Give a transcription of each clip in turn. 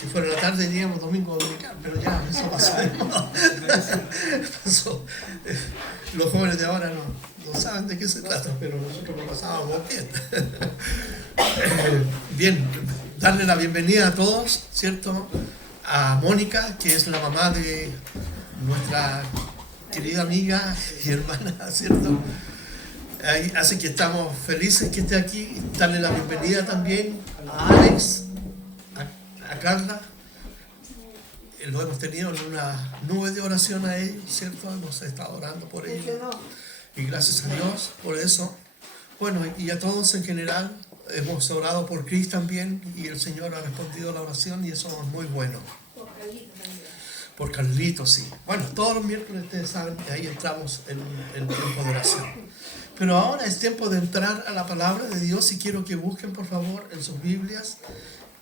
Si fuera la tarde diríamos domingo dominical, pero ya eso pasó de moda. Pasó. Los jóvenes de ahora no saben de qué se trata, pero nosotros lo pasábamos bien. Bien, darle la bienvenida a todos, ¿cierto? A Mónica, que es la mamá de nuestra querida amiga y hermana, ¿cierto? Así que estamos felices que esté aquí. Darle la bienvenida también a Alex, a Carla. Lo hemos tenido en una nube de oración a ellos, ¿cierto? Hemos estado orando por ellos. Y gracias a Dios por eso. Bueno, y a todos en general, hemos orado por Cris también, y el Señor ha respondido a la oración, y eso es muy bueno. Por Carlito, sí. Bueno, todos los miércoles ustedes saben que ahí entramos en el tiempo de oración. Pero ahora es tiempo de entrar a la palabra de Dios, y quiero que busquen por favor en sus Biblias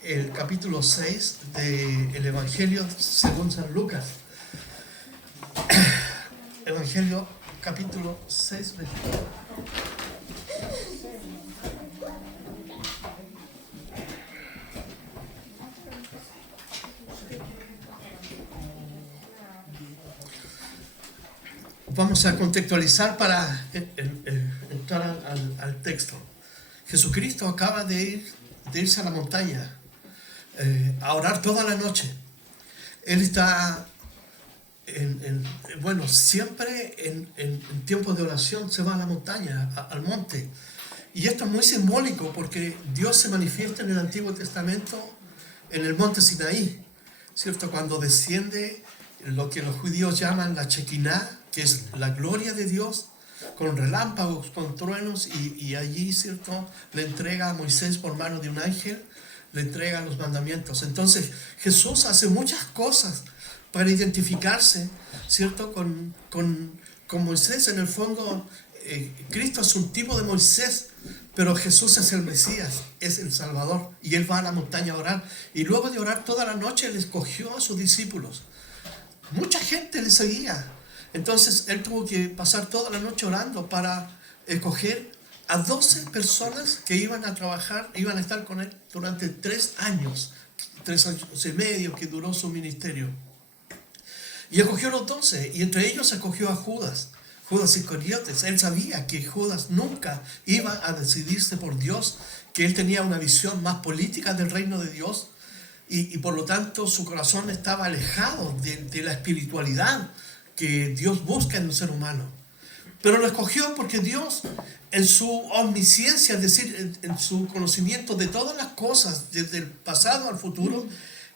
el capítulo 6 del Evangelio según San Lucas. Evangelio capítulo 6. Vamos a contextualizar para entrar al texto. Jesucristo acaba de irse a la montaña a orar toda la noche. Él está, siempre en tiempos de oración se va a la montaña, al monte. Y esto es muy simbólico porque Dios se manifiesta en el Antiguo Testamento en el monte Sinaí, ¿cierto? Cuando desciende lo que los judíos llaman la Shekinah, que es la gloria de Dios, con relámpagos, con truenos, y allí, ¿cierto?, le entrega a Moisés por mano de un ángel, le entrega los mandamientos. Entonces Jesús hace muchas cosas para identificarse, ¿cierto?, con Moisés. En el fondo, Cristo es un tipo de Moisés, pero Jesús es el Mesías, es el Salvador, y Él va a la montaña a orar, y luego de orar toda la noche, Él escogió a sus discípulos. Mucha gente le seguía. Entonces Él tuvo que pasar toda la noche orando para escoger a 12 personas que iban a trabajar, iban a estar con Él durante 3 años y medio que duró su ministerio. Y escogió a los 12, y entre ellos escogió a Judas Iscariotes. Él sabía que Judas nunca iba a decidirse por Dios, que él tenía una visión más política del reino de Dios, y por lo tanto su corazón estaba alejado de la espiritualidad que Dios busca en un ser humano. Pero lo escogió porque Dios, en su omnisciencia, es decir, en su conocimiento de todas las cosas, desde el pasado al futuro,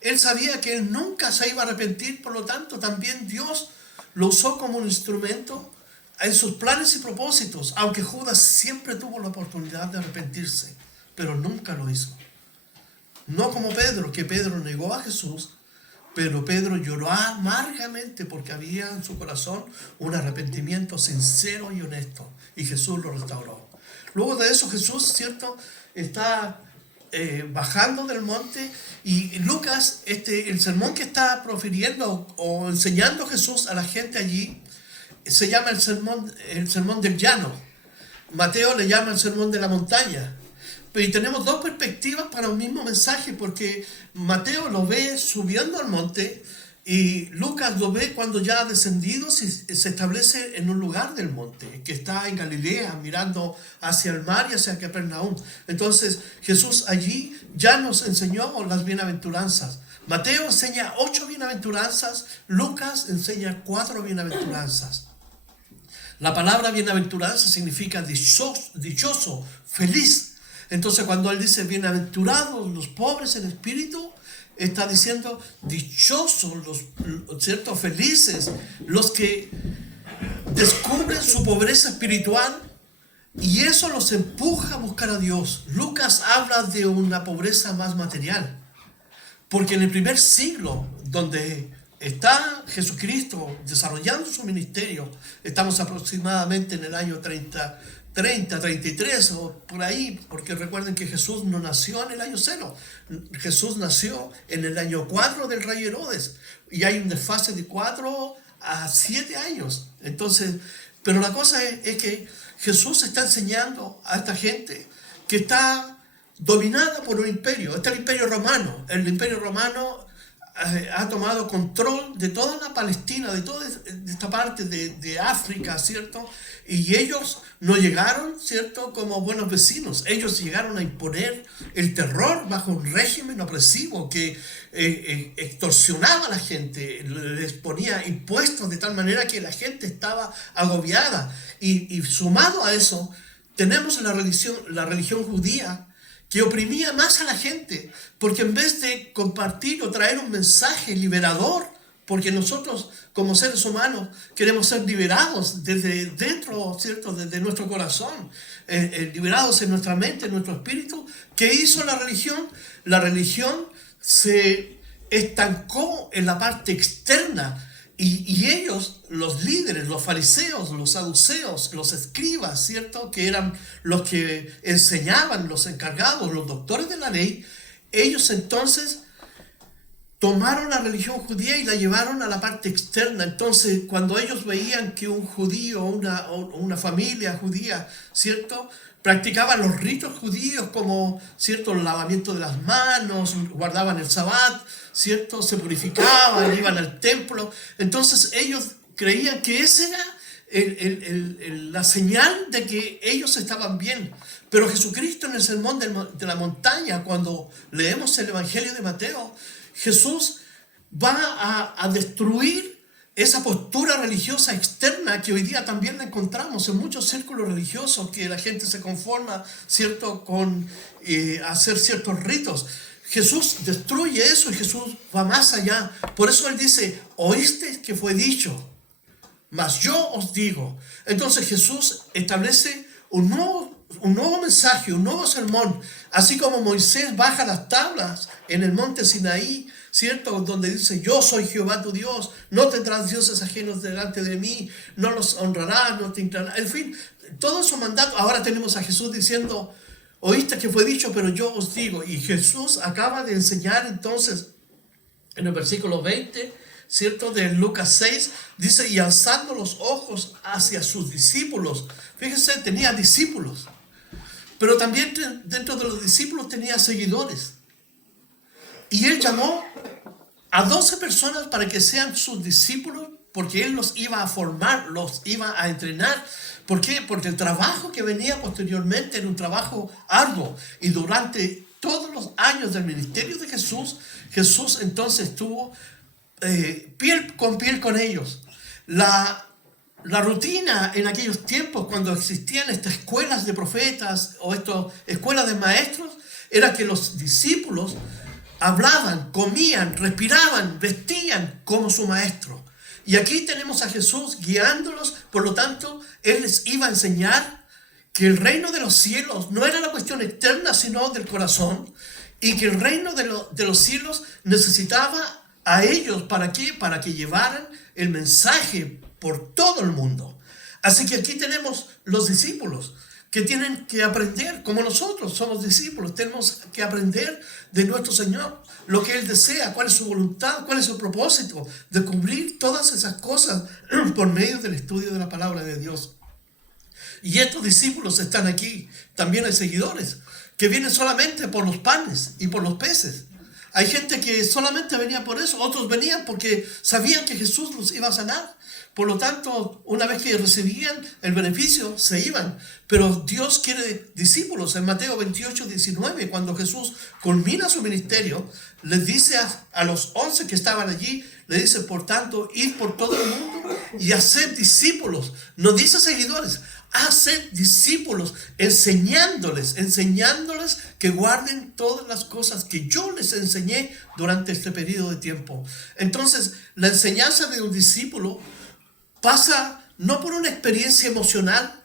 Él sabía que Él nunca se iba a arrepentir. Por lo tanto, también Dios lo usó como un instrumento en sus planes y propósitos, aunque Judas siempre tuvo la oportunidad de arrepentirse, pero nunca lo hizo. No como Pedro, que Pedro negó a Jesús, pero Pedro lloró amargamente porque había en su corazón un arrepentimiento sincero y honesto, y Jesús lo restauró. Luego de eso Jesús, ¿cierto?, está bajando del monte, y Lucas, el sermón que está profiriendo o enseñando Jesús a la gente allí, se llama el sermón del llano. Mateo le llama el sermón de la montaña. Y tenemos dos perspectivas para un mismo mensaje, porque Mateo lo ve subiendo al monte y Lucas lo ve cuando ya ha descendido, se establece en un lugar del monte, que está en Galilea, mirando hacia el mar y hacia Capernaum. Entonces Jesús allí ya nos enseñó las bienaventuranzas. Mateo enseña 8 bienaventuranzas, Lucas enseña 4 bienaventuranzas. La palabra bienaventuranza significa dichoso, feliz. Entonces cuando él dice bienaventurados los pobres en espíritu, está diciendo dichosos, ¿cierto?, felices, los que descubren su pobreza espiritual, y eso los empuja a buscar a Dios. Lucas habla de una pobreza más material, porque en el primer siglo, donde está Jesucristo desarrollando su ministerio, estamos aproximadamente en el año 33 o por ahí, porque recuerden que Jesús no nació en el año 0, Jesús nació en el año 4 del rey Herodes, y hay un desfase de 4 a 7 años. Entonces, pero la cosa es que Jesús está enseñando a esta gente que está dominada por un imperio. Este es el imperio romano. El imperio romano ha tomado control de toda la Palestina, de toda esta parte de África, ¿cierto? Y ellos no llegaron, ¿cierto?, como buenos vecinos. Ellos llegaron a imponer el terror bajo un régimen opresivo que extorsionaba a la gente, les ponía impuestos de tal manera que la gente estaba agobiada. Y sumado a eso, tenemos la religión judía, que oprimía más a la gente, porque en vez de compartir o traer un mensaje liberador, porque nosotros como seres humanos queremos ser liberados desde dentro, ¿cierto?, desde nuestro corazón, liberados en nuestra mente, en nuestro espíritu. ¿Qué hizo la religión? La religión se estancó en la parte externa. Y ellos, los líderes, los fariseos, los saduceos, los escribas, ¿cierto?, que eran los que enseñaban, los encargados, los doctores de la ley, ellos entonces tomaron la religión judía y la llevaron a la parte externa. Entonces, cuando ellos veían que un judío o una familia judía, ¿cierto?, practicaban los ritos judíos como, ¿cierto?, el lavamiento de las manos, guardaban el sabbat, ¿cierto?, se purificaban, iban al templo. Entonces ellos creían que esa era la señal de que ellos estaban bien. Pero Jesucristo en el sermón de la montaña, cuando leemos el Evangelio de Mateo, Jesús va a destruir esa postura religiosa externa que hoy día también la encontramos en muchos círculos religiosos, que la gente se conforma, ¿cierto?, con hacer ciertos ritos. Jesús destruye eso y Jesús va más allá. Por eso Él dice, oíste que fue dicho, mas yo os digo. Entonces Jesús establece un nuevo mensaje, un nuevo sermón. Así como Moisés baja las tablas en el monte Sinaí, ¿cierto?, donde dice, yo soy Jehová tu Dios, no tendrás dioses ajenos delante de mí, no los honrarás, no te inclinarás. En fin, todos esos mandatos. Ahora tenemos a Jesús diciendo, oíste que fue dicho, pero yo os digo. Y Jesús acaba de enseñar entonces en el versículo 20, ¿cierto?, de Lucas 6, dice, y alzando los ojos hacia sus discípulos. Fíjense, tenía discípulos, pero también dentro de los discípulos tenía seguidores. Y Él llamó a 12 personas para que sean sus discípulos, porque Él los iba a formar, los iba a entrenar. ¿Por qué? Porque el trabajo que venía posteriormente era un trabajo arduo. Y durante todos los años del ministerio de Jesús, Jesús entonces estuvo piel con ellos. La rutina en aquellos tiempos, cuando existían estas escuelas de profetas o estas escuelas de maestros, era que los discípulos hablaban, comían, respiraban, vestían como su maestro. Y aquí tenemos a Jesús guiándolos. Por lo tanto, Él les iba a enseñar que el reino de los cielos no era la cuestión externa, sino del corazón, y que el reino de los cielos necesitaba a ellos. ¿Para qué? Para que llevaran el mensaje por todo el mundo. Así que aquí tenemos los discípulos que tienen que aprender, como nosotros somos discípulos, tenemos que aprender de nuestro Señor, lo que Él desea, cuál es su voluntad, cuál es su propósito, de cumplir todas esas cosas por medio del estudio de la palabra de Dios. Y estos discípulos están aquí. También hay seguidores que vienen solamente por los panes y por los peces. Hay gente que solamente venía por eso, otros venían porque sabían que Jesús los iba a sanar. Por lo tanto, una vez que recibían el beneficio, se iban. Pero Dios quiere discípulos. En Mateo 28, 19, cuando Jesús culmina su ministerio, les dice a los 11 que estaban allí, le dice, por tanto, id por todo el mundo y haced discípulos. No dice seguidores, haced discípulos, enseñándoles que guarden todas las cosas que yo les enseñé durante este periodo de tiempo. Entonces, la enseñanza de un discípulo pasa no por una experiencia emocional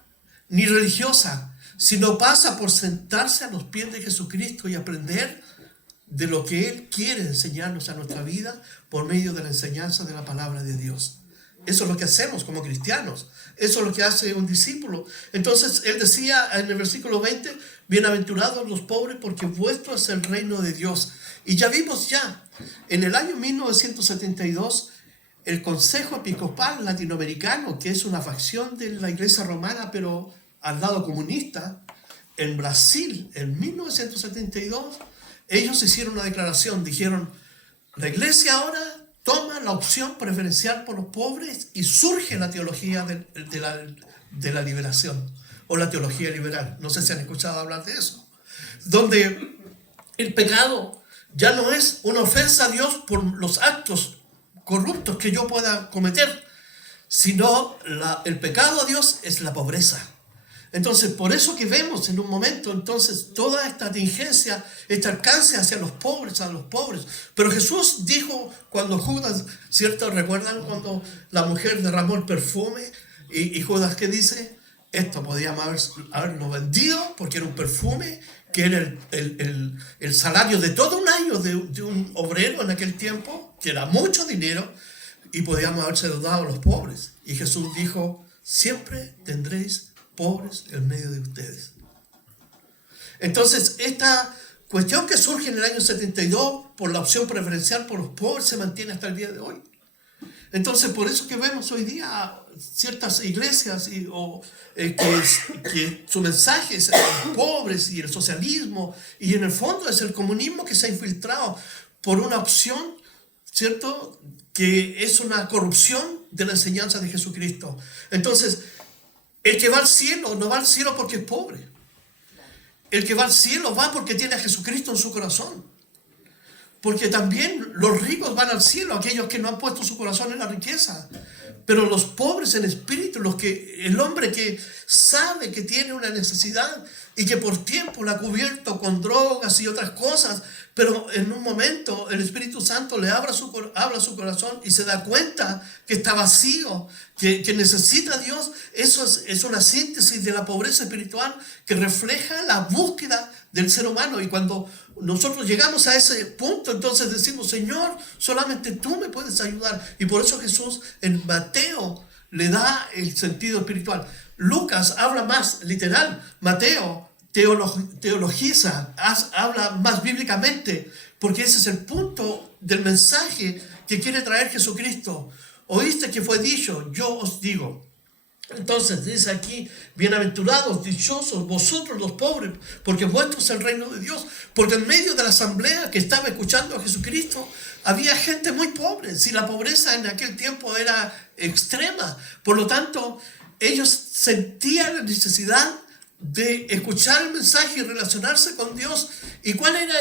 ni religiosa, sino pasa por sentarse a los pies de Jesucristo y aprender de lo que Él quiere enseñarnos a nuestra vida por medio de la enseñanza de la palabra de Dios. Eso es lo que hacemos como cristianos. Eso es lo que hace un discípulo. Entonces, Él decía en el versículo 20, bienaventurados los pobres porque vuestro es el reino de Dios. Y ya vimos en el año 1972, el Consejo Episcopal Latinoamericano, que es una facción de la Iglesia Romana, pero al lado comunista, en Brasil, en 1972, ellos hicieron una declaración, dijeron, la iglesia ahora toma la opción preferencial por los pobres y surge la teología de la liberación, o la teología liberal. No sé si han escuchado hablar de eso. Donde el pecado ya no es una ofensa a Dios por los actos corruptos que yo pueda cometer, sino el pecado a Dios es la pobreza. Entonces, por eso que vemos en un momento, entonces, toda esta tingencia, este alcance hacia los pobres, a los pobres. Pero Jesús dijo cuando Judas, ¿cierto? ¿Recuerdan cuando la mujer derramó el perfume? Y Judas, ¿qué dice? Esto podíamos haberlo vendido porque era un perfume que era el salario de todo un año de un obrero en aquel tiempo, que era mucho dinero, y podíamos haberse dado a los pobres. Y Jesús dijo, siempre tendréis pobres en medio de ustedes. Entonces, esta cuestión que surge en el año 72 por la opción preferencial por los pobres se mantiene hasta el día de hoy. Entonces, por eso que vemos hoy día ciertas iglesias que su mensaje es los pobres y el socialismo, y en el fondo es el comunismo que se ha infiltrado por una opción, ¿cierto?, que es una corrupción de la enseñanza de Jesucristo. Entonces, el que va al cielo no va al cielo porque es pobre. El que va al cielo va porque tiene a Jesucristo en su corazón. Porque también los ricos van al cielo, aquellos que no han puesto su corazón en la riqueza. Pero los pobres en espíritu, el hombre que sabe que tiene una necesidad y que por tiempo la ha cubierto con drogas y otras cosas, pero en un momento el Espíritu Santo le habla su corazón y se da cuenta que está vacío, que necesita a Dios. Eso es una síntesis de la pobreza espiritual que refleja la búsqueda del ser humano. Y cuando nosotros llegamos a ese punto, entonces decimos, Señor, solamente tú me puedes ayudar. Y por eso Jesús en Mateo le da el sentido espiritual. Lucas habla más literal. Mateo teologiza, habla más bíblicamente, porque ese es el punto del mensaje que quiere traer Jesucristo. Oíste que fue dicho, yo os digo. Entonces dice aquí, bienaventurados, dichosos vosotros los pobres, porque vuestro es el reino de Dios. Porque en medio de la asamblea que estaba escuchando a Jesucristo, había gente muy pobre. Si la pobreza en aquel tiempo era extrema, por lo tanto, ellos sentían la necesidad de escuchar el mensaje y relacionarse con Dios. ¿Y cuál era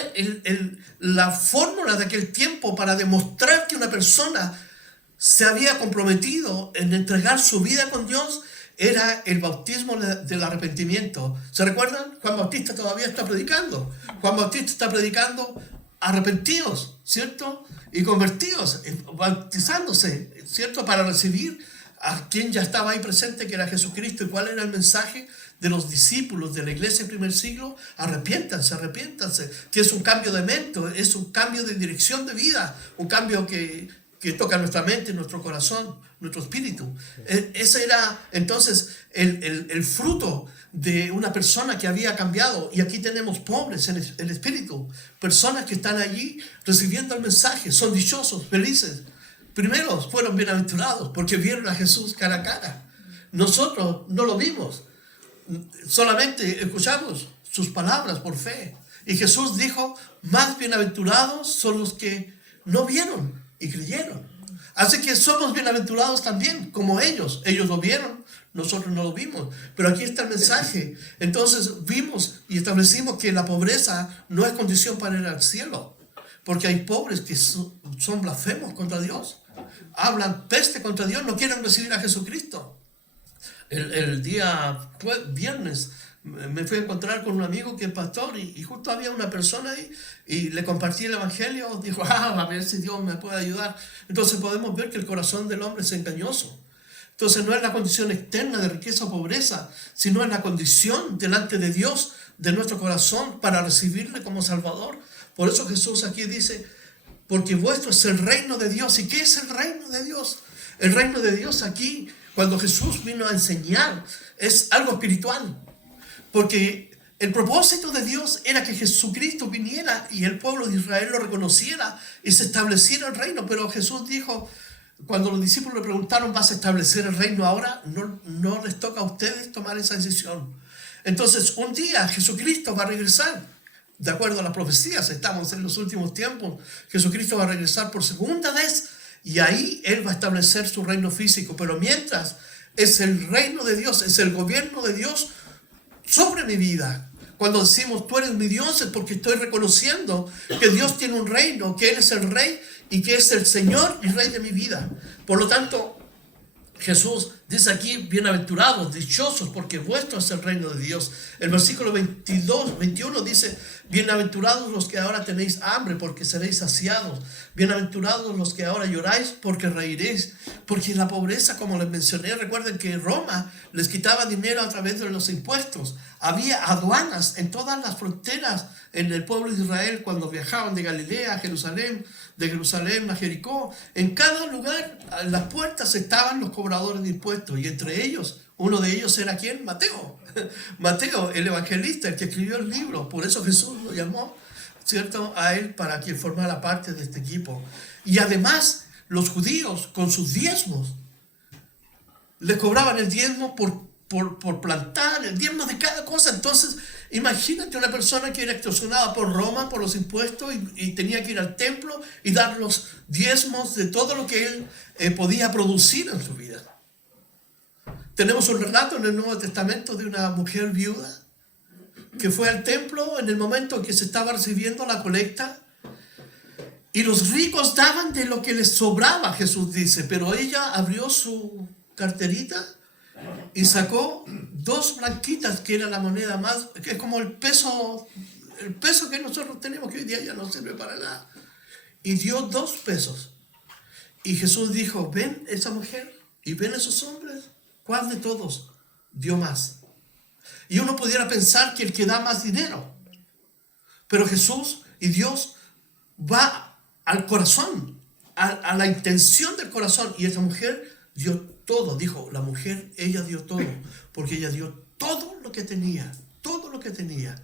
la fórmula de aquel tiempo para demostrar que una persona se había comprometido en entregar su vida con Dios? Era el bautismo del arrepentimiento. ¿Se recuerdan? Juan Bautista todavía está predicando. Juan Bautista está predicando, arrepentidos, ¿cierto? Y convertidos, bautizándose, ¿cierto? Para recibir a quien ya estaba ahí presente, que era Jesucristo. ¿Y cuál era el mensaje de los discípulos de la iglesia del primer siglo? Arrepiéntanse, que es un cambio de mente, es un cambio de dirección de vida, un cambio que toca nuestra mente, nuestro corazón, nuestro espíritu. Ese era entonces el fruto de una persona que había cambiado. Y aquí tenemos pobres en el espíritu, personas que están allí recibiendo el mensaje, son dichosos, felices. Primero fueron bienaventurados porque vieron a Jesús cara a cara. Nosotros no lo vimos, solamente escuchamos sus palabras por fe. Y Jesús dijo, más bienaventurados son los que no vieron y creyeron. Así que somos bienaventurados también, como ellos. Ellos lo vieron, nosotros no lo vimos. Pero aquí está el mensaje. Entonces vimos y establecimos que la pobreza no es condición para ir al cielo. Porque hay pobres que son blasfemos contra Dios. Hablan peste contra Dios, no quieren recibir a Jesucristo. El día viernes me fui a encontrar con un amigo que es pastor y justo había una persona ahí y le compartí el evangelio. Dijo, a ver si Dios me puede ayudar. Entonces podemos ver que el corazón del hombre es engañoso. Entonces no es la condición externa de riqueza o pobreza, sino es la condición delante de Dios de nuestro corazón para recibirle como Salvador. Por eso Jesús aquí dice, porque vuestro es el reino de Dios. ¿Y qué es el reino de Dios? El reino de Dios aquí, cuando Jesús vino a enseñar, es algo espiritual. Porque el propósito de Dios era que Jesucristo viniera y el pueblo de Israel lo reconociera y se estableciera el reino. Pero Jesús dijo, cuando los discípulos le preguntaron, ¿vas a establecer el reino ahora? No les toca a ustedes tomar esa decisión. Entonces, un día Jesucristo va a regresar. De acuerdo a las profecías, estamos en los últimos tiempos. Jesucristo va a regresar por segunda vez y ahí Él va a establecer su reino físico. Pero mientras, es el reino de Dios, es el gobierno de Dios sobre mi vida. Cuando decimos tú eres mi Dios, es porque estoy reconociendo que Dios tiene un reino, que Él es el rey y que es el Señor y rey de mi vida. Por lo tanto, Jesús dice aquí, bienaventurados, dichosos, porque vuestro es el reino de Dios. El versículo 21 dice, bienaventurados los que ahora tenéis hambre, porque seréis saciados. Bienaventurados los que ahora lloráis, porque reiréis. Porque la pobreza, como les mencioné, recuerden que Roma les quitaba dinero a través de los impuestos. Había aduanas en todas las fronteras en el pueblo de Israel cuando viajaban de Galilea a Jerusalén, de Jerusalén a Jericó. En cada lugar, en las puertas estaban los cobradores de impuestos y entre ellos, uno de ellos era ¿quién? Mateo. Mateo, el evangelista, el que escribió el libro. Por eso Jesús lo llamó, ¿cierto?, a él para que formara parte de este equipo. Y además, los judíos con sus diezmos les cobraban el diezmo por plantar, el diezmo de cada cosa. Entonces, imagínate una persona que era extorsionada por Roma, por los impuestos, y tenía que ir al templo y dar los diezmos de todo lo que él podía producir en su vida. Tenemos un relato en el Nuevo Testamento de una mujer viuda que fue al templo en el momento en que se estaba recibiendo la colecta, y los ricos daban de lo que les sobraba, Jesús dice, pero ella abrió su carterita y sacó 2 blanquitas, que era la moneda más, que es como el peso que nosotros tenemos, que hoy día ya no sirve para nada, y dio 2 pesos. Y Jesús dijo, ven esa mujer y ven esos hombres, ¿cuál de todos dio más? Y uno pudiera pensar que el que da más dinero, pero Jesús y Dios va al corazón, a la intención del corazón, y esa mujer dio todo. Dijo, la mujer, ella dio todo, porque ella dio todo lo que tenía, todo lo que tenía.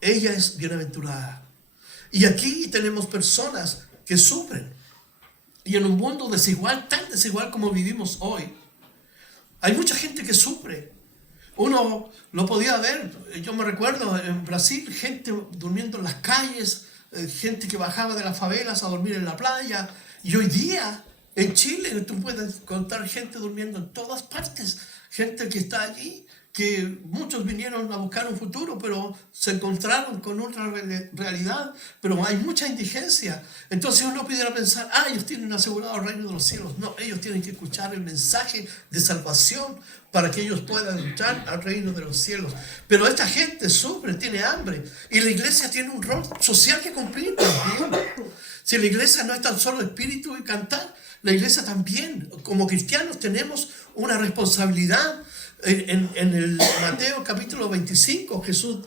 Ella es bienaventurada. Y aquí tenemos personas que sufren, y en un mundo desigual, tan desigual como vivimos hoy, hay mucha gente que sufre. Uno lo podía ver, yo me recuerdo en Brasil, gente durmiendo en las calles, gente que bajaba de las favelas a dormir en la playa. Y hoy día en Chile tú puedes encontrar gente durmiendo en todas partes, gente que está allí, que muchos vinieron a buscar un futuro, pero se encontraron con otra realidad, pero hay mucha indigencia. Entonces uno pudiera pensar, ellos tienen asegurado el reino de los cielos. No, ellos tienen que escuchar el mensaje de salvación para que ellos puedan entrar al reino de los cielos. Pero esta gente sufre, tiene hambre, y la iglesia tiene un rol social que cumplir también. Si la iglesia no es tan solo espíritu y cantar, la iglesia también, como cristianos, tenemos una responsabilidad. En el Mateo capítulo 25, Jesús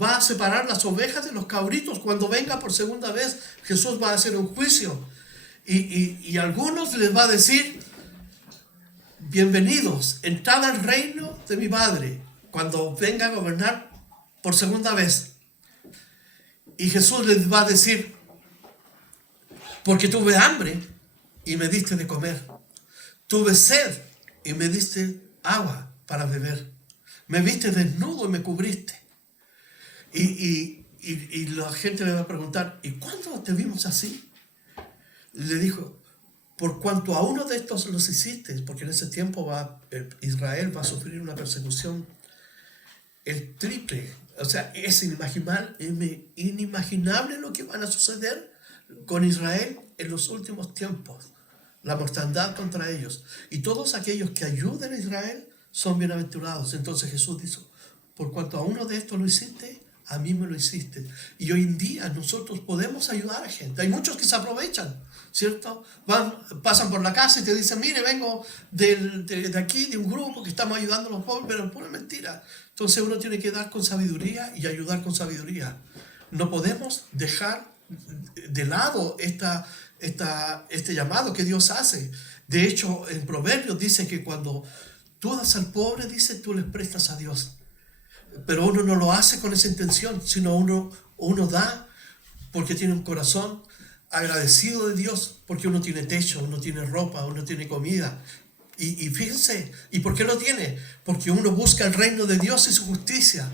va a separar las ovejas de los cabritos. Cuando venga por segunda vez, Jesús va a hacer un juicio. Y a algunos les va a decir, bienvenidos, entrad al reino de mi Padre, cuando venga a gobernar por segunda vez. Y Jesús les va a decir, porque tuve hambre y me diste de comer. Tuve sed y me diste agua para beber. Me viste desnudo y me cubriste. Y la gente le va a preguntar, ¿y cuándo te vimos así? Le dijo, por cuanto a uno de estos los hiciste, porque en ese tiempo Israel va a sufrir una persecución el triple. O sea, es inimaginable lo que van a suceder con Israel en los últimos tiempos. La mortandad contra ellos. Y todos aquellos que ayuden a Israel son bienaventurados. Entonces Jesús dijo, por cuanto a uno de estos lo hiciste, a mí me lo hiciste. Y hoy en día nosotros podemos ayudar a gente. Hay muchos que se aprovechan, ¿cierto? Pasan por la casa y te dicen, mire, vengo de aquí, de un grupo que estamos ayudando a los pobres, pero es pura mentira. Entonces uno tiene que dar con sabiduría y ayudar con sabiduría. No podemos dejar de lado este llamado que Dios hace. De hecho, en Proverbios dice que cuando tú das al pobre, dice, tú les prestas a Dios. Pero uno no lo hace con esa intención, sino uno da porque tiene un corazón agradecido de Dios, porque uno tiene techo, uno tiene ropa, uno tiene comida. Y fíjense, ¿y por qué lo tiene? Porque uno busca el reino de Dios y su justicia.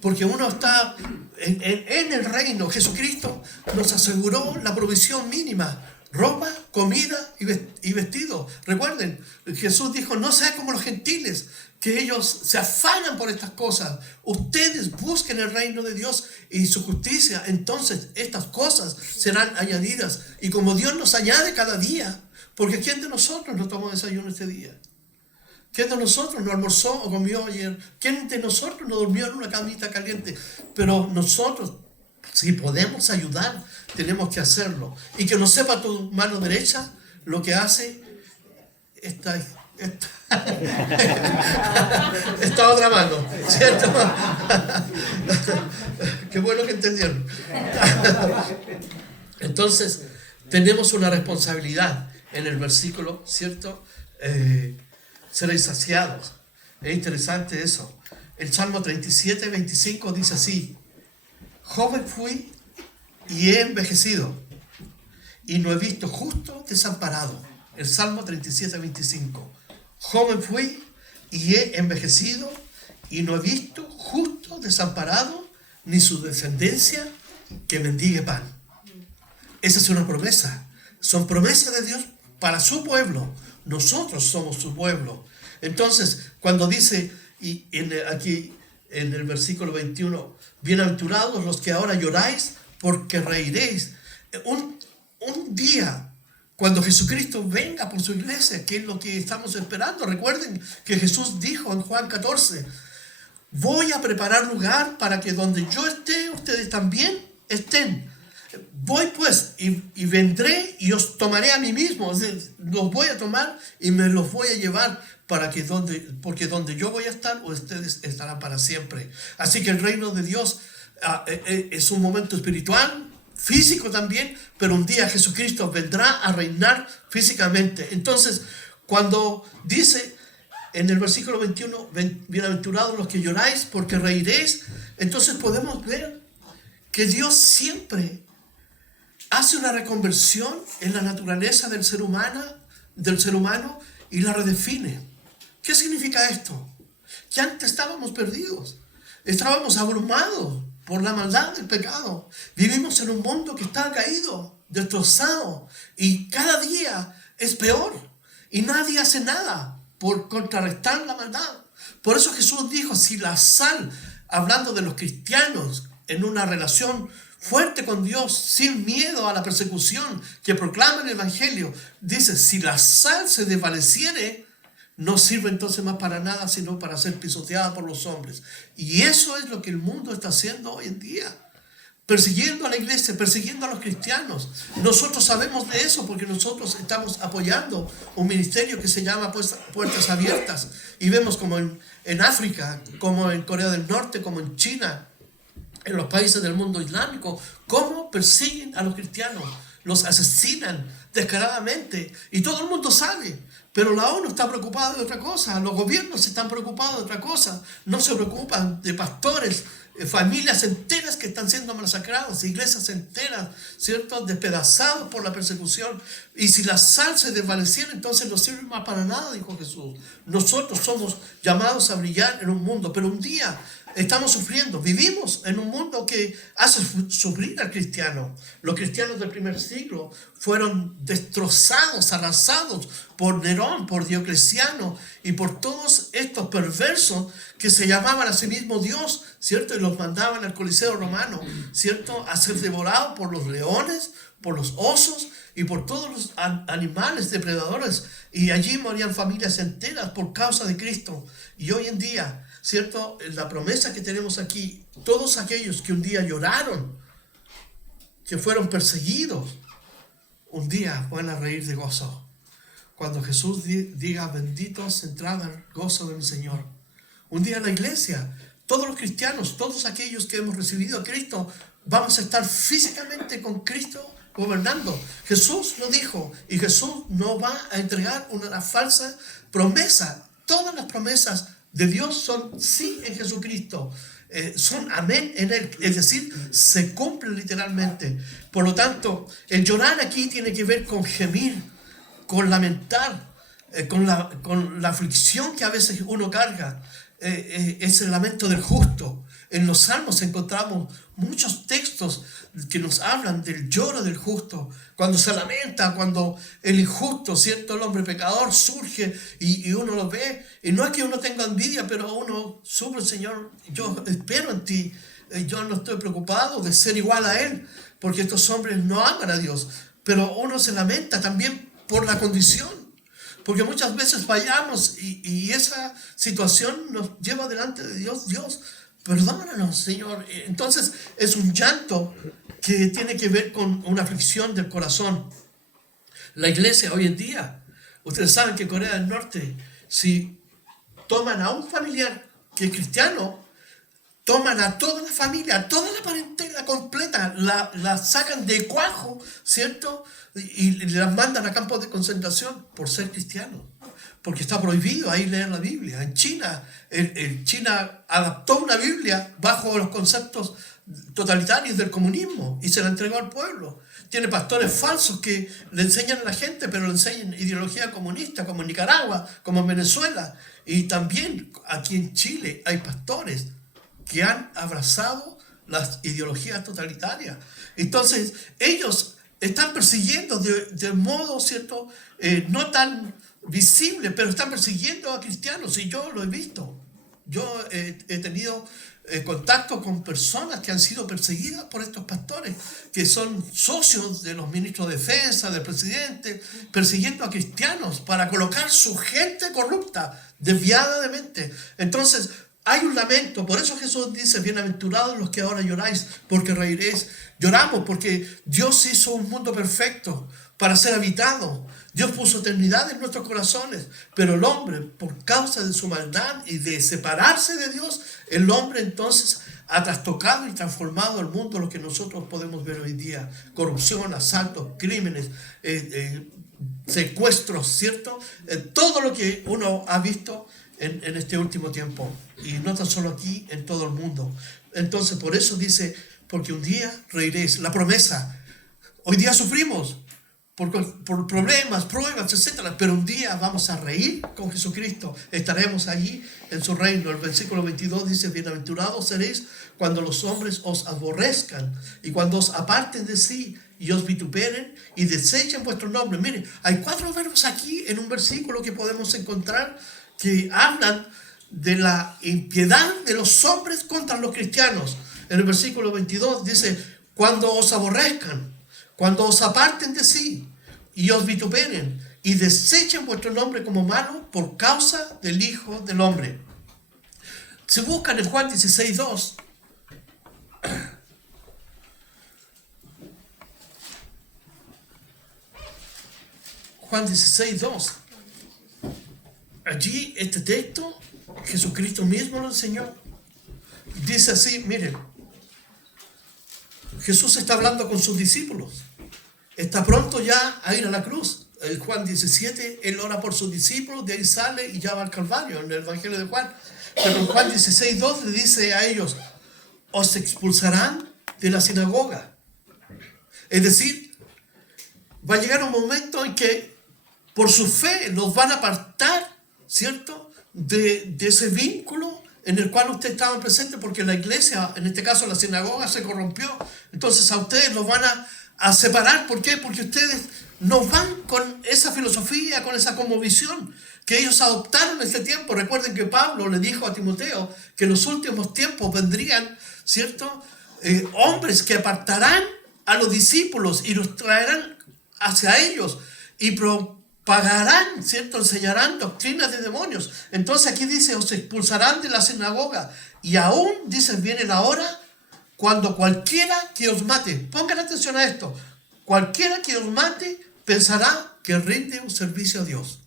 Porque uno está en el reino. Jesucristo nos aseguró la provisión mínima: ropa, comida y vestido. Recuerden, Jesús dijo: no sean como los gentiles, que ellos se afanan por estas cosas. Ustedes busquen el reino de Dios y su justicia, entonces estas cosas serán añadidas. Y como Dios nos añade cada día, porque ¿quién de nosotros no tomó desayuno este día? ¿Quién de nosotros no almorzó o comió ayer? ¿Quién de nosotros no durmió en una camita caliente? Pero nosotros, si podemos ayudar, tenemos que hacerlo. Y que no sepa tu mano derecha lo que hace esta otra mano, ¿cierto? Qué bueno que entendieron. Entonces, tenemos una responsabilidad en el versículo, ¿cierto? Seréis saciados. Es interesante eso. El Salmo 37, 25 dice así: joven fui y he envejecido, y no he visto justo desamparado. El Salmo 37, 25. Joven fui y he envejecido, y no he visto justo desamparado, ni su descendencia que mendigue pan. Esa es una promesa. Son promesas de Dios para su pueblo. Nosotros somos su pueblo. Entonces, cuando dice, y aquí en el versículo 21, bienaventurados los que ahora lloráis, porque reiréis. Un día, cuando Jesucristo venga por su iglesia, que es lo que estamos esperando. Recuerden que Jesús dijo en Juan 14, voy a preparar lugar para que donde yo esté, ustedes también estén. Voy pues y vendré y os tomaré a mí mismo. O sea, los voy a tomar y me los voy a llevar porque donde yo voy a estar, ustedes estarán para siempre. Así que el reino de Dios es un momento espiritual, físico también, pero un día Jesucristo vendrá a reinar físicamente. Entonces, cuando dice en el versículo 21, bienaventurados los que lloráis, porque reiréis, entonces podemos ver que Dios siempre hace una reconversión en la naturaleza del ser humano y la redefine. ¿Qué significa esto? Que antes estábamos perdidos, estábamos abrumados por la maldad del pecado. Vivimos en un mundo que está caído, destrozado, y cada día es peor. Y nadie hace nada por contrarrestar la maldad. Por eso Jesús dijo, si la sal, hablando de los cristianos, en una relación fuerte con Dios, sin miedo a la persecución que proclama el Evangelio, dice, si la sal se desvaneciere, no sirve entonces más para nada, sino para ser pisoteada por los hombres. Y eso es lo que el mundo está haciendo hoy en día, persiguiendo a la iglesia, persiguiendo a los cristianos. Nosotros sabemos de eso porque nosotros estamos apoyando un ministerio que se llama Puertas Abiertas, y vemos como en África, como en Corea del Norte, como en China, en los países del mundo islámico, cómo persiguen a los cristianos, los asesinan descaradamente, y todo el mundo sabe. Pero la ONU está preocupada de otra cosa, los gobiernos están preocupados de otra cosa, no se preocupan de pastores, familias enteras que están siendo masacradas, iglesias enteras, ¿cierto?, despedazados por la persecución. Y si la sal se desvaneciera, entonces no sirve más para nada, dijo Jesús. Nosotros somos llamados a brillar en un mundo, pero un día estamos sufriendo, vivimos en un mundo que hace sufrir al cristiano. Los cristianos del primer siglo fueron destrozados, arrasados por Nerón, por Diocleciano y por todos estos perversos que se llamaban a sí mismos Dios, ¿cierto? Y los mandaban al Coliseo romano, ¿cierto?, a ser devorados por los leones, por los osos y por todos los animales depredadores. Y allí morían familias enteras por causa de Cristo. Y hoy en día, ¿cierto?, la promesa que tenemos aquí, todos aquellos que un día lloraron, que fueron perseguidos, un día van a reír de gozo. Cuando Jesús diga, benditos, entrad al gozo del Señor. Un día la iglesia, todos los cristianos, todos aquellos que hemos recibido a Cristo, vamos a estar físicamente con Cristo gobernando. Jesús lo dijo, y Jesús no va a entregar una falsa promesa. Todas las promesas de Dios son sí en Jesucristo, son amén en Él, es decir, se cumplen literalmente. Por lo tanto, el llorar aquí tiene que ver con gemir, con lamentar, con la aflicción que a veces uno carga. Es el lamento del justo. En los Salmos encontramos muchos textos que nos hablan del lloro del justo, cuando se lamenta, cuando el injusto, ¿cierto? El hombre pecador surge y uno lo ve. Y no es que uno tenga envidia, pero uno sufre, Señor, yo espero en ti. Yo no estoy preocupado de ser igual a Él, porque estos hombres no aman a Dios. Pero uno se lamenta también por la condición, porque muchas veces fallamos y esa situación nos lleva delante de Dios. Dios, perdónanos, Señor. Entonces es un llanto que tiene que ver con una aflicción del corazón. La iglesia hoy en día, ustedes saben que en Corea del Norte, si toman a un familiar que es cristiano, toman a toda la familia, a toda la parentela completa, la sacan de cuajo, ¿cierto? Y las mandan a campos de concentración por ser cristianos. Porque está prohibido ahí leer la Biblia. En China, China adaptó una Biblia bajo los conceptos totalitarios del comunismo y se la entregó al pueblo. Tiene pastores falsos que le enseñan a la gente, pero le enseñan ideología comunista, como en Nicaragua, como en Venezuela. Y también aquí en Chile hay pastores que han abrazado las ideologías totalitarias. Entonces, ellos están persiguiendo de modo, ¿cierto?, no tan visible, pero están persiguiendo a cristianos, y yo lo he visto. Yo he tenido contacto con personas que han sido perseguidas por estos pastores, que son socios de los ministros de defensa, del presidente, persiguiendo a cristianos para colocar su gente corrupta, desviada de mente. Entonces, hay un lamento. Por eso Jesús dice: bienaventurados los que ahora lloráis, porque reiréis. Lloramos porque Dios hizo un mundo perfecto para ser habitado. Dios puso eternidad en nuestros corazones, pero el hombre, por causa de su maldad y de separarse de Dios, el hombre entonces ha trastocado y transformado el mundo, lo que nosotros podemos ver hoy día: corrupción, asaltos, crímenes, secuestros, ¿cierto? Todo lo que uno ha visto en este último tiempo, y no tan solo aquí, en todo el mundo. Entonces, por eso dice: porque un día reiréis. La promesa. Hoy día sufrimos por problemas, pruebas, etc. Pero un día vamos a reír con Jesucristo. Estaremos allí en su reino. El versículo 22 dice: bienaventurados seréis cuando los hombres os aborrezcan y cuando os aparten de sí y os vituperen y desechen vuestro nombre. Miren, hay 4 verbos aquí en un versículo que podemos encontrar que hablan de la impiedad de los hombres contra los cristianos. En el versículo 22 dice: cuando os aborrezcan, cuando os aparten de sí y os vituperen y desechen vuestro nombre como malo por causa del Hijo del Hombre. Se buscan en Juan 16:2. Juan 16:2. Allí este texto, Jesucristo mismo lo enseñó. Dice así, miren, Jesús está hablando con sus discípulos. Está pronto ya a ir a la cruz. En Juan 17, Él ora por sus discípulos, de ahí sale y ya va al Calvario, en el Evangelio de Juan. Pero en Juan 16:2 le dice a ellos: os expulsarán de la sinagoga. Es decir, va a llegar un momento en que por su fe los van a apartar, ¿cierto?, de ese vínculo en el cual ustedes estaban presentes, porque la iglesia, en este caso la sinagoga, se corrompió. Entonces a ustedes los van a separar. ¿Por qué? Porque ustedes no van con esa filosofía, con esa cosmovisión que ellos adoptaron en este tiempo. Recuerden que Pablo le dijo a Timoteo que en los últimos tiempos vendrían, ¿cierto?, hombres que apartarán a los discípulos y los traerán hacia ellos y propagarán, ¿cierto?, enseñarán doctrinas de demonios. Entonces aquí dice: os expulsarán de la sinagoga. Y aún, dice, viene la hora cuando cualquiera que os mate, pongan atención a esto, cualquiera que os mate pensará que rinde un servicio a Dios.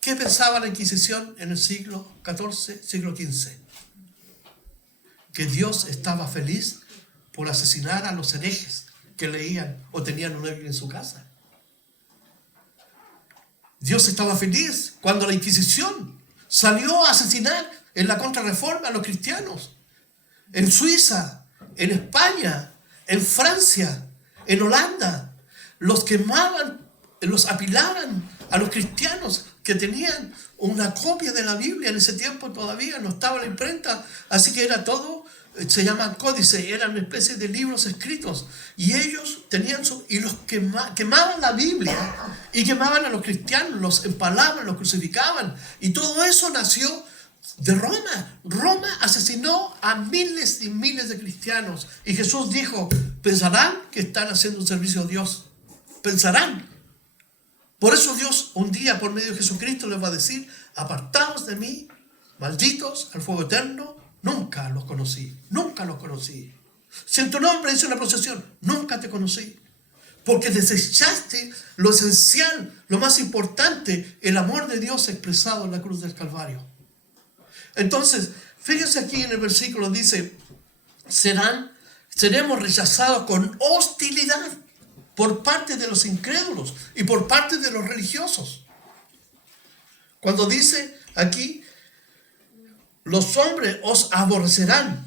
¿Qué pensaba la Inquisición en el siglo XIV, siglo XV? Que Dios estaba feliz por asesinar a los herejes que leían o tenían una Biblia en su casa. Dios estaba feliz cuando la Inquisición salió a asesinar en la Contrarreforma a los cristianos. En Suiza, en España, en Francia, en Holanda, los quemaban, los apilaban a los cristianos que tenían una copia de la Biblia. En ese tiempo todavía no estaba la imprenta, así que era todo, se llaman códices, eran una especie de libros escritos, y ellos tenían y los quemaban la Biblia y quemaban a los cristianos, los empalaban, los crucificaban, y todo eso nació de Roma. Roma asesinó a miles y miles de cristianos, y Jesús dijo: pensarán que están haciendo un servicio a Dios, pensarán. Por eso Dios un día por medio de Jesucristo les va a decir: apartaos de mí, malditos, al fuego eterno, nunca los conocí, nunca los conocí. Si en tu nombre hice una procesión, nunca te conocí, porque desechaste lo esencial, lo más importante, el amor de Dios expresado en la cruz del Calvario. Entonces, fíjense aquí en el versículo, dice: seremos rechazados con hostilidad por parte de los incrédulos y por parte de los religiosos. Cuando dice aquí, los hombres os aborrecerán,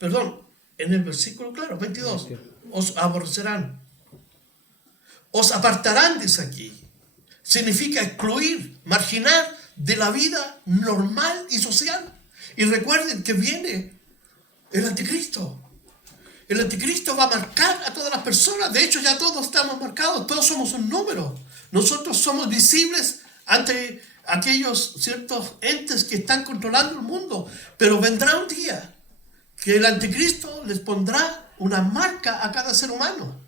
en el versículo, 22, os aborrecerán, os apartarán, dice aquí. Significa excluir, marginar de la vida normal y social. Y recuerden que viene el anticristo. El anticristo va a marcar a todas las personas. De hecho, ya todos estamos marcados. Todos somos un número. Nosotros somos visibles ante aquellos ciertos entes que están controlando el mundo. Pero vendrá un día que el anticristo les pondrá una marca a cada ser humano.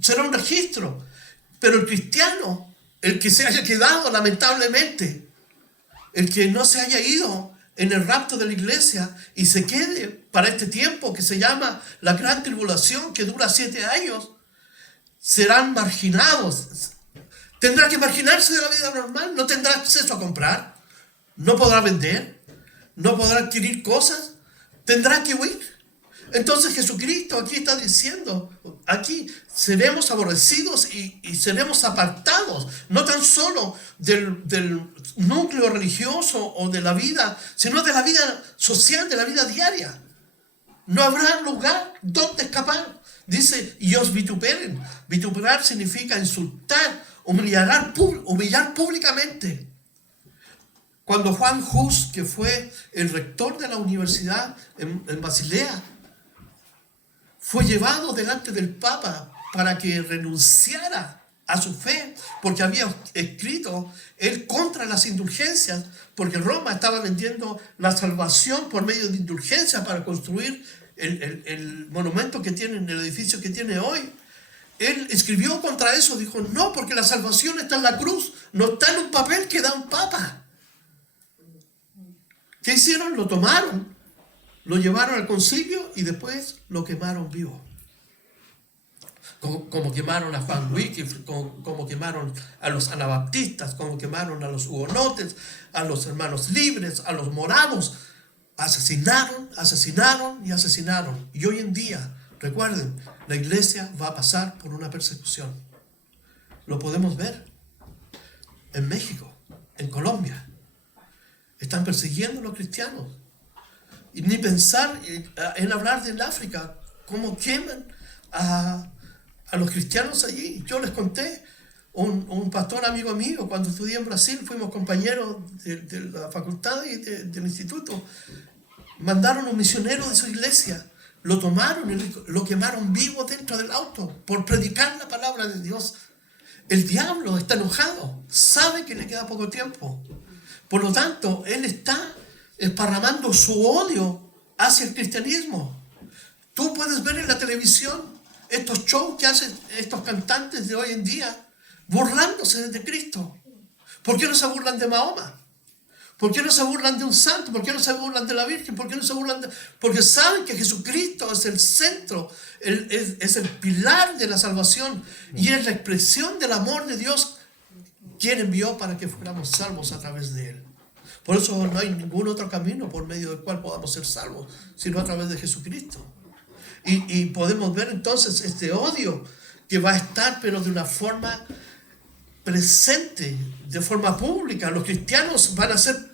Será un registro. Pero el cristiano, el que se haya quedado lamentablemente, el que no se haya ido en el rapto de la iglesia y se quede para este tiempo que se llama la gran tribulación, que dura 7 años, serán marginados. Tendrá que marginarse de la vida normal, no tendrá acceso a comprar, no podrá vender, no podrá adquirir cosas, tendrá que huir. Entonces Jesucristo aquí está diciendo, aquí seremos aborrecidos y seremos apartados, no tan solo del núcleo religioso o de la vida, sino de la vida social, de la vida diaria. No habrá lugar donde escapar. Dice: y os vituperen. Vituperar significa insultar, humillar públicamente. Cuando Juan Hus, que fue el rector de la universidad en Basilea, fue llevado delante del Papa para que renunciara a su fe, porque había escrito él contra las indulgencias, porque Roma estaba vendiendo la salvación por medio de indulgencias para construir el monumento que tienen, el edificio que tiene hoy. Él escribió contra eso, dijo: no, porque la salvación está en la cruz, no está en un papel que da un papa. ¿Qué hicieron? Lo tomaron, lo llevaron al concilio y después lo quemaron vivo. Como quemaron a Juan Wycliffe, como quemaron a los anabaptistas, como quemaron a los hugonotes, a los hermanos libres, a los moravos. Asesinaron y asesinaron. Y hoy en día, recuerden, la iglesia va a pasar por una persecución. Lo podemos ver en México, en Colombia. Están persiguiendo a los cristianos. Y ni pensar en hablar del África, cómo queman a los cristianos allí. Yo les conté, un pastor amigo mío, cuando estudié en Brasil, fuimos compañeros de la facultad y del instituto, mandaron un misionero de su iglesia, lo tomaron y lo quemaron vivo dentro del auto por predicar la palabra de Dios. El diablo está enojado, sabe que le queda poco tiempo. Por lo tanto, él está esparramando su odio hacia el cristianismo. Tú puedes ver en la televisión estos shows que hacen estos cantantes de hoy en día burlándose de Cristo. ¿Por qué no se burlan de Mahoma? ¿Por qué no se burlan de un santo? ¿Por qué no se burlan de la Virgen? ¿Por qué no se burlan de...? Porque saben que Jesucristo es el centro, es el pilar de la salvación y es la expresión del amor de Dios, quien envió para que fuéramos salvos a través de Él. Por eso no hay ningún otro camino por medio del cual podamos ser salvos, sino a través de Jesucristo. Y podemos ver entonces este odio que va a estar, pero de una forma presente, de forma pública. Los cristianos van a ser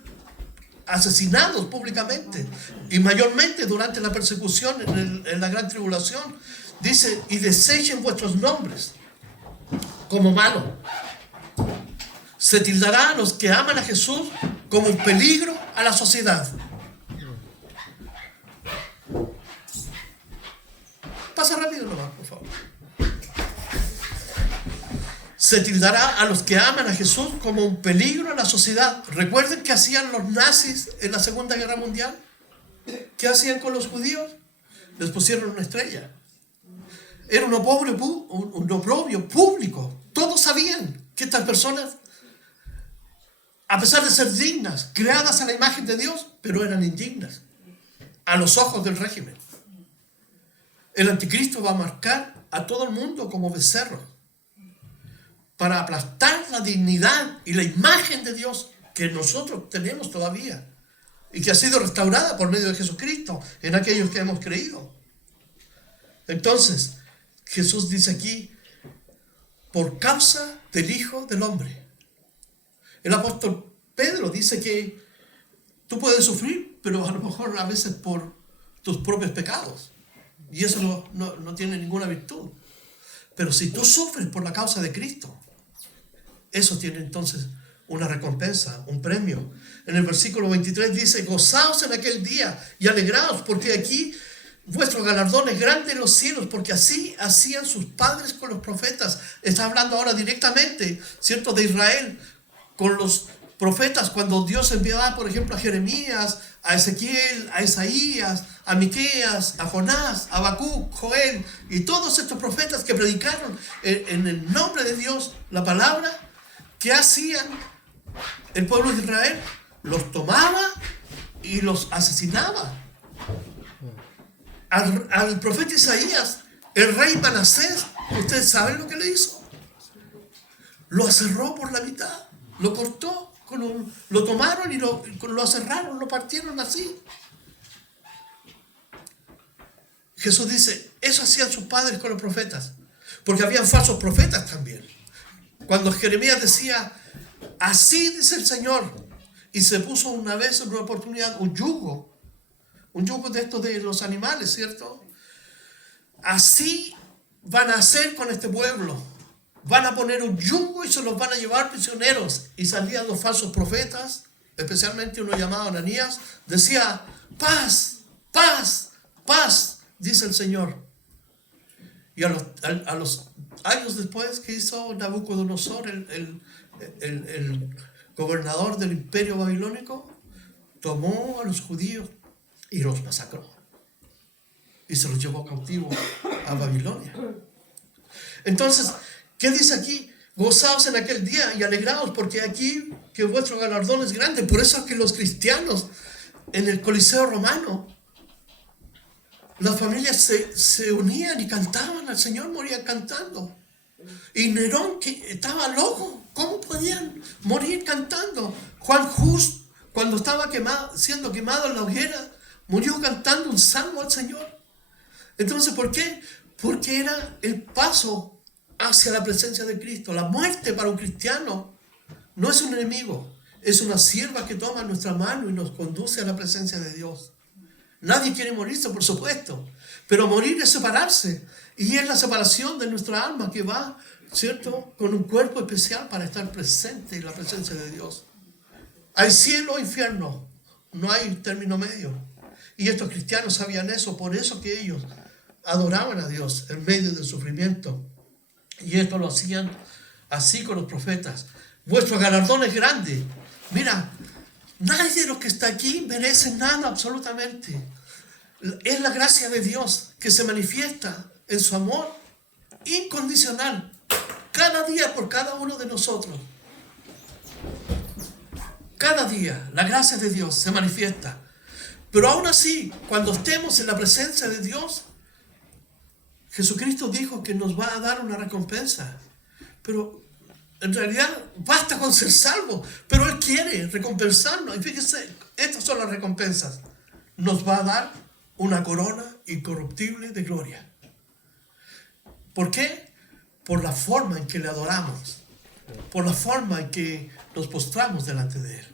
asesinados públicamente, y mayormente durante la persecución en la gran tribulación. Dice: y desechen vuestros nombres como malos. Se tildará a los que aman a Jesús como un peligro a la sociedad. Pasa rápido nomás, por favor. Se tildará a los que aman a Jesús como un peligro a la sociedad. ¿Recuerden qué hacían los nazis en la Segunda Guerra Mundial? ¿Qué hacían con los judíos? Les pusieron una estrella. Era un oprobio público. Todos sabían que estas personas, a pesar de ser dignas, creadas a la imagen de Dios, pero eran indignas a los ojos del régimen. El anticristo va a marcar a todo el mundo como becerros para aplastar la dignidad y la imagen de Dios que nosotros tenemos todavía y que ha sido restaurada por medio de Jesucristo en aquellos que hemos creído. Entonces, Jesús dice aquí, por causa del Hijo del Hombre. El apóstol Pedro dice que tú puedes sufrir, pero a lo mejor a veces por tus propios pecados. Y eso no tiene ninguna virtud. Pero si tú sufres por la causa de Cristo, eso tiene entonces una recompensa, un premio. En el versículo 23 dice, gozaos en aquel día y alegraos, porque aquí vuestro galardón es grande en los cielos, porque así hacían sus padres con los profetas. Está hablando ahora directamente, ¿cierto?, de Israel, con los profetas, cuando Dios enviaba, por ejemplo, a Jeremías, a Ezequiel, a Isaías, a Miqueas, a Jonás, a Habacuc, Joel, y todos estos profetas que predicaron en el nombre de Dios la palabra. ¿Qué hacían el pueblo de Israel? Los tomaba y los asesinaba. Al profeta Isaías, el rey Manasés, ¿ustedes saben lo que le hizo? Lo aserró por la mitad, lo cortó, lo tomaron y lo aserraron, lo partieron así. Jesús dice, eso hacían sus padres con los profetas, porque habían falsos profetas también. Cuando Jeremías decía, así dice el Señor, y se puso una vez, en una oportunidad, un yugo de estos de los animales, ¿cierto? Así van a hacer con este pueblo. Van a poner un yugo y se los van a llevar prisioneros. Y salían los falsos profetas, especialmente uno llamado Ananías, decía, paz, paz, paz, dice el Señor. Y a los años después, ¿qué hizo Nabucodonosor, el gobernador del imperio babilónico? Tomó a los judíos y los masacró. Y se los llevó cautivo a Babilonia. Entonces, ¿qué dice aquí? Gozaos en aquel día y alegraos, porque aquí que vuestro galardón es grande. Por eso es que los cristianos en el Coliseo Romano, las familias se unían y cantaban, al Señor morían cantando. Y Nerón, que estaba loco, ¿cómo podían morir cantando? Juan Hus, cuando estaba siendo quemado en la hoguera, murió cantando un salmo al Señor. Entonces, ¿por qué? Porque era el paso hacia la presencia de Cristo. La muerte para un cristiano no es un enemigo, es una sierva que toma nuestra mano y nos conduce a la presencia de Dios. Nadie quiere morirse, por supuesto, pero morir es separarse, y es la separación de nuestra alma que va, ¿cierto?, con un cuerpo especial para estar presente en la presencia de Dios. Hay cielo o infierno, no hay término medio. Y estos cristianos sabían eso, por eso que ellos adoraban a Dios en medio del sufrimiento. Y esto lo hacían así con los profetas. Vuestro galardón es grande. Mira, nadie de los que está aquí merece nada absolutamente. Es la gracia de Dios que se manifiesta en su amor incondicional cada día por cada uno de nosotros. Cada día la gracia de Dios se manifiesta. Pero aún así, cuando estemos en la presencia de Dios, Jesucristo dijo que nos va a dar una recompensa. Pero en realidad basta con ser salvo. Pero Él quiere recompensarnos. Y fíjense, estas son las recompensas. Nos va a dar una corona incorruptible de gloria. ¿Por qué? Por la forma en que le adoramos. Por la forma en que nos postramos delante de Él.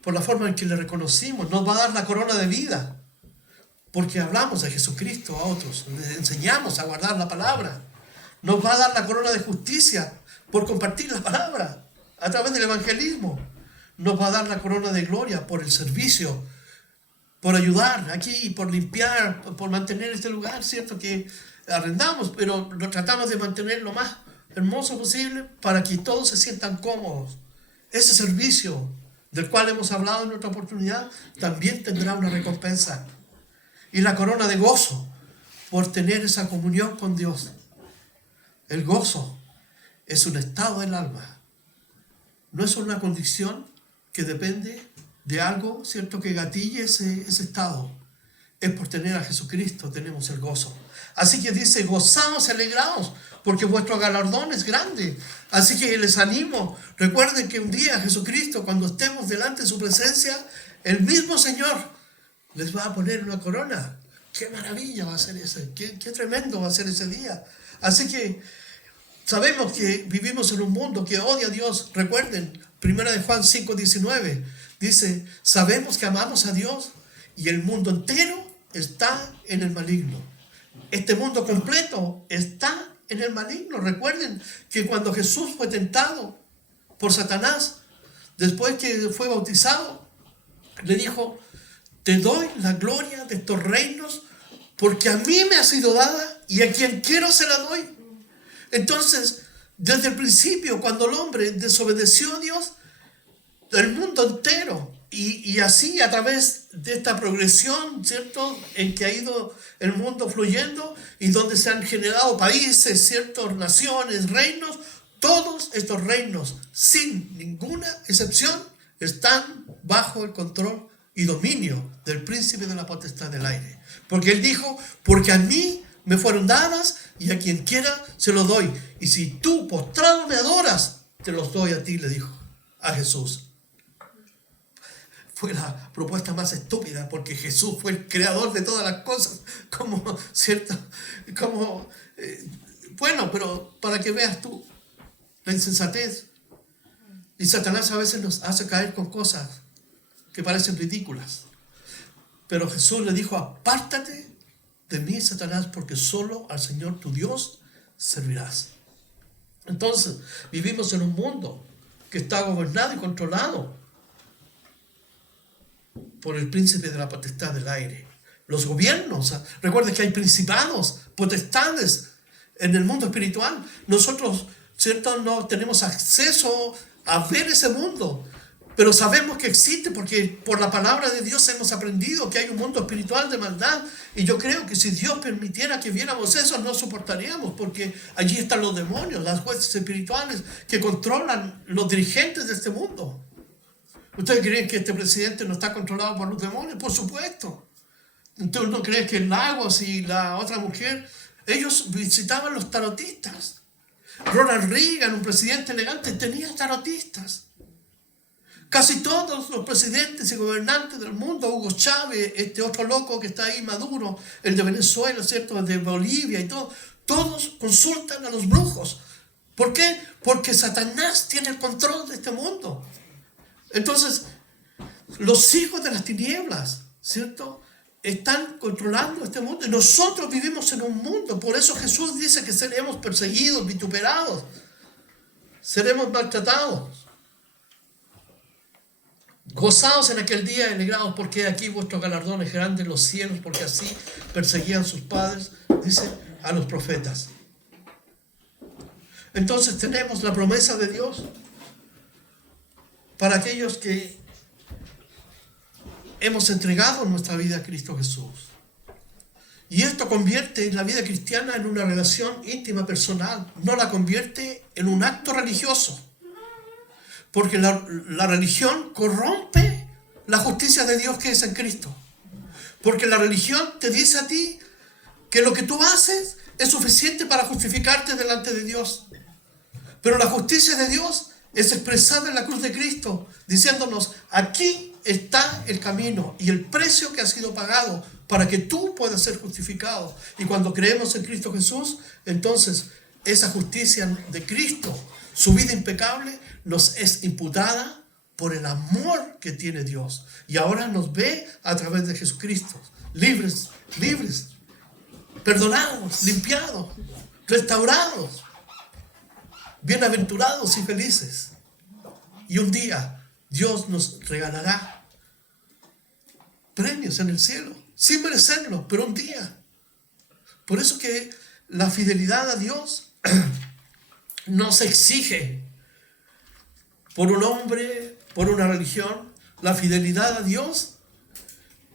Por la forma en que le reconocimos. Nos va a dar la corona de vida. Porque hablamos de Jesucristo a otros. Les enseñamos a guardar la palabra. Nos va a dar la corona de justicia por compartir la palabra. a través del evangelismo. Nos va a dar la corona de gloria por el servicio, por ayudar aquí, por limpiar, por mantener este lugar, ¿cierto? Que arrendamos, pero lo tratamos de mantener lo más hermoso posible para que todos se sientan cómodos. Ese servicio del cual hemos hablado en otra oportunidad también tendrá una recompensa. Y la corona de gozo por tener esa comunión con Dios. El gozo es un estado del alma. No es una condición que depende de algo, ¿cierto?, que gatille ese estado. Es por tener a Jesucristo tenemos el gozo. Así que dice, gozaos y alegraos, porque vuestro galardón es grande. Así que les animo, recuerden que un día Jesucristo, cuando estemos delante de su presencia, el mismo Señor les va a poner una corona. ¡Qué maravilla va a ser ese! ¡Qué tremendo va a ser ese día! Así que sabemos que vivimos en un mundo que odia a Dios. Recuerden, 1 Juan 5:19 dice, sabemos que amamos a Dios y el mundo entero está en el maligno. Este mundo completo está en el maligno. Recuerden que cuando Jesús fue tentado por Satanás, después que fue bautizado, le dijo, te doy la gloria de estos reinos porque a mí me ha sido dada y a quien quiero se la doy. Entonces, desde el principio, cuando el hombre desobedeció a Dios, el mundo entero, y así a través de esta progresión, ¿cierto?, en que ha ido el mundo fluyendo y donde se han generado países, ¿cierto?, naciones, reinos, todos estos reinos, sin ninguna excepción, están bajo el control y dominio del príncipe de la potestad del aire. Porque él dijo, porque a mí me fueron dadas y a quien quiera se los doy. Y si tú postrado me adoras, te los doy a ti, le dijo a Jesús. Fue la propuesta más estúpida porque Jesús fue el creador de todas las cosas. Como, ¿cierto? Como, bueno, pero para que veas tú la insensatez. Y Satanás a veces nos hace caer con cosas que parecen ridículas. Pero Jesús le dijo, apártate de mí, Satanás, porque solo al Señor tu Dios servirás. Entonces, vivimos en un mundo que está gobernado y controlado por el príncipe de la potestad del aire. Los gobiernos, recuerden que hay principados, potestades en el mundo espiritual. Nosotros, ¿cierto?, no tenemos acceso a ver ese mundo, pero sabemos que existe porque por la palabra de Dios hemos aprendido que hay un mundo espiritual de maldad. Y yo creo que si Dios permitiera que viéramos eso, no soportaríamos, porque allí están los demonios, las huestes espirituales que controlan los dirigentes de este mundo. ¿Ustedes creen que este presidente no está controlado por los demonios? Por supuesto. ¿Entonces no creen que Lagos y la otra mujer, ellos visitaban los tarotistas? Ronald Reagan, un presidente elegante, tenía tarotistas. Casi todos los presidentes y gobernantes del mundo, Hugo Chávez, este otro loco que está ahí, Maduro, el de Venezuela, ¿cierto?, el de Bolivia y todo, todos consultan a los brujos. ¿Por qué? Porque Satanás tiene el control de este mundo. Entonces, los hijos de las tinieblas, ¿cierto?, están controlando este mundo. Y nosotros vivimos en un mundo. Por eso Jesús dice que seremos perseguidos, vituperados, seremos maltratados. Gozaos en aquel día y alegraos, porque aquí vuestro galardón es grande en los cielos, porque así perseguían sus padres, dice, a los profetas. Entonces tenemos la promesa de Dios para aquellos que hemos entregado nuestra vida a Cristo Jesús. Y esto convierte la vida cristiana en una relación íntima, personal. No la convierte en un acto religioso. Porque la religión corrompe la justicia de Dios que es en Cristo. Porque la religión te dice a ti que lo que tú haces es suficiente para justificarte delante de Dios. Pero la justicia de Dios es expresada en la cruz de Cristo, diciéndonos, aquí está el camino y el precio que ha sido pagado para que tú puedas ser justificado. Y cuando creemos en Cristo Jesús, entonces esa justicia de Cristo, su vida impecable, nos es imputada por el amor que tiene Dios. Y ahora nos ve a través de Jesucristo, libres, perdonados, limpiados, restaurados, bienaventurados y felices. Y un día Dios nos regalará premios en el cielo, sin merecerlo, pero un día. Por eso que la fidelidad a Dios no se exige por un hombre, por una religión. La fidelidad a Dios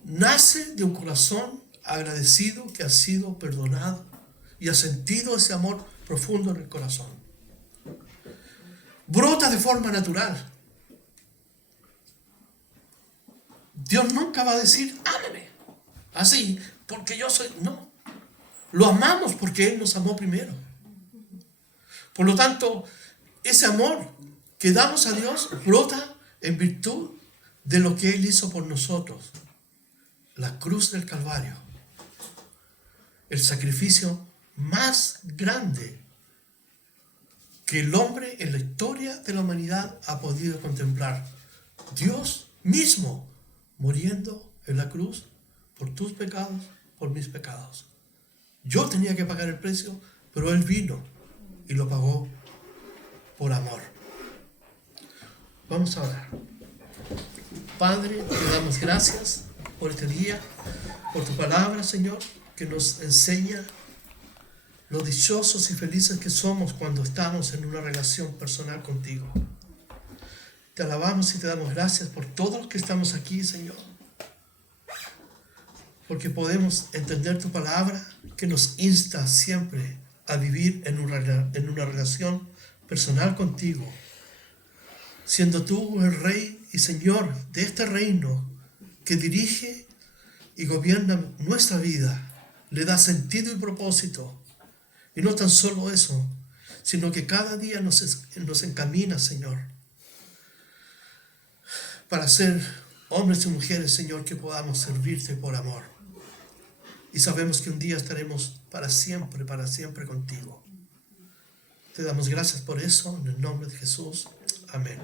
nace de un corazón agradecido que ha sido perdonado y ha sentido ese amor profundo en el corazón. Brota de forma natural. Dios nunca va a decir, ámame, así, porque yo soy. No, lo amamos porque Él nos amó primero. Por lo tanto, ese amor que damos a Dios brota en virtud de lo que Él hizo por nosotros. La cruz del Calvario. El sacrificio más grande que el hombre en la historia de la humanidad ha podido contemplar. Dios mismo muriendo en la cruz por tus pecados, por mis pecados. Yo tenía que pagar el precio, pero Él vino y lo pagó por amor. Vamos a orar. Padre, te damos gracias por este día, por tu palabra, Señor, que nos enseña lo dichosos y felices que somos cuando estamos en una relación personal contigo. Te alabamos y te damos gracias por todos los que estamos aquí, Señor, porque podemos entender tu palabra que nos insta siempre a vivir en una relación personal contigo, siendo tú el Rey y Señor de este reino que dirige y gobierna nuestra vida, le da sentido y propósito. Y no tan solo eso, sino que cada día nos encamina, Señor, para ser hombres y mujeres, Señor, que podamos servirte por amor. Y sabemos que un día estaremos para siempre contigo. Te damos gracias por eso, en el nombre de Jesús. Amén.